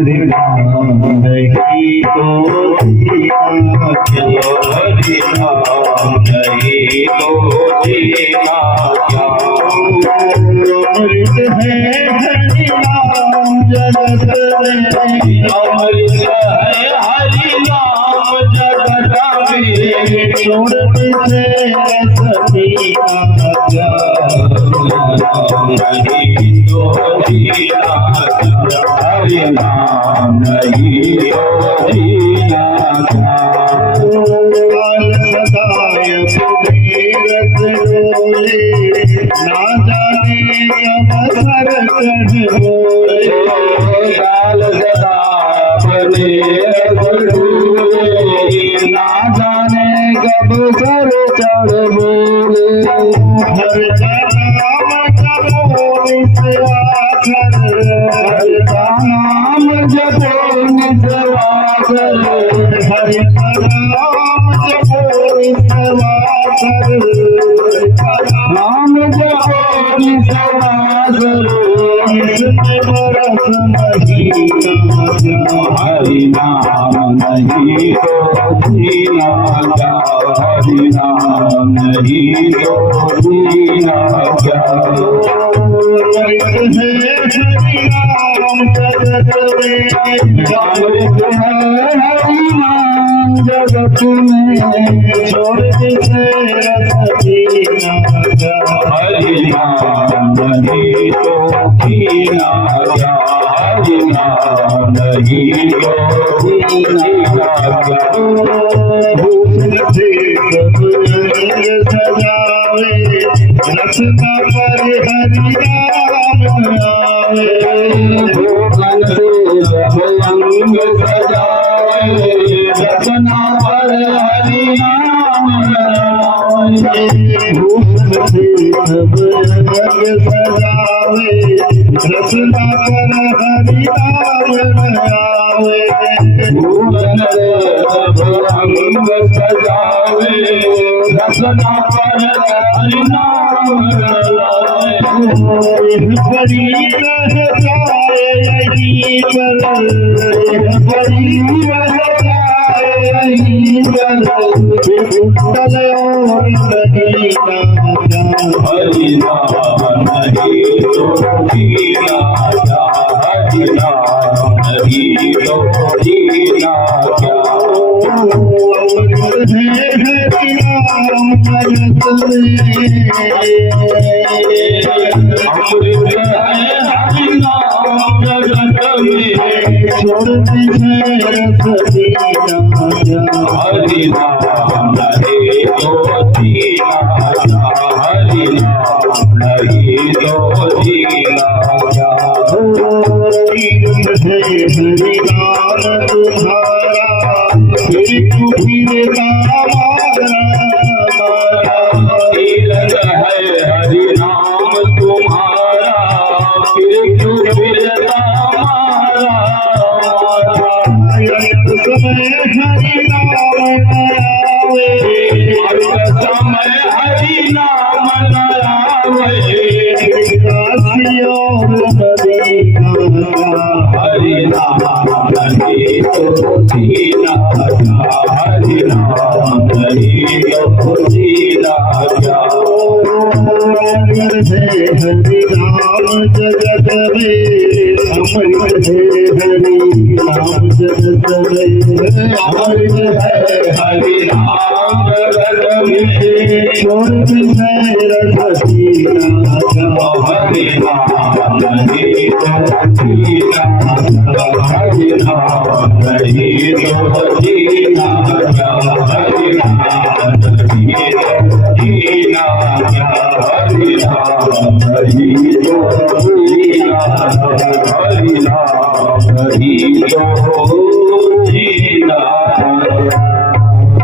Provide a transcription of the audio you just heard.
हरि नाम नहीं तो जीना क्या, हरि नाम नहीं तो जीना क्या। अमृत है हरि नाम जगत में, अमृत है हरि नाम जगत में, छोड़ से सभी क्या, नहीं तो जीना क्या, हरि नाम नहीं तो जीना क्या। सदाय रस डोले, ना जाने कब सर चढ़ बोले, काल सदा अपने रस डोले, ना जाने कब सर चढ़ बोले। हर नाम जपो निस्वार, हर नाम जपो निस्वार, हर नाम जपो निस्वार, नाम जपो निस्वार, इसमें बरस नहीं जा, हरि नाम नहीं तो जीना क्या, हरि नाम नहीं तो जीना क्या। हरि नाम जगत में, अमृत है हरि नाम जगत में, छोड़ से रस पीना क्या, हरि नाम नहीं तो जीना क्या, हरि नाम नहीं तो जीना क्या। भूषण से सब रंग सजावे, रचना पर हरि नाम आवे, भूषण से सब रंग सजावे, रचना पर हरि नाम आवे, भूषण से सब रंग सजावे, रचना पर हरि नाम आवे, भूषण से सब रंग सजावे, रचना पर हरि नाम आवे। बड़ी रह जाए यही पर, बड़ी रह जाए यही पर, चल और नहीं ना, हरि नाम नहीं तो जीना क्या, हरि नाम नहीं तो जीना क्या। अमृत है हरि नाम जगत में, अमृत है हरि नाम जगत में, छोड़ से रस पीना क्या, हरि नाम नहीं तो जीना क्या, हरि नाम नहीं तो जीना क्या। हरि नाम तुम्हारा, फिर फिर हमारा, तीरथ है हरि नाम तुम्हारा, फिर फिर हमारा। समय हरि नाम आवे, समय हरि नाम आवे, काशी और मदीना, हरि नाम नहीं तो जीना क्या, हरि नाम नहीं तो जीना क्या। अमृत है हरि नाम जगत में, अमृत है हरि नाम जगत में, अमृत है हरि नाम जगत में, छोड़ से रस पीना क्या, हरि नाम नहीं तो जीना क्या, हरि नाम नहीं तो जीना क्या, हरि नाम नहीं तो जीना क्या, हरि नाम नहीं तो जीना क्या, हरि नाम नहीं तो जीना।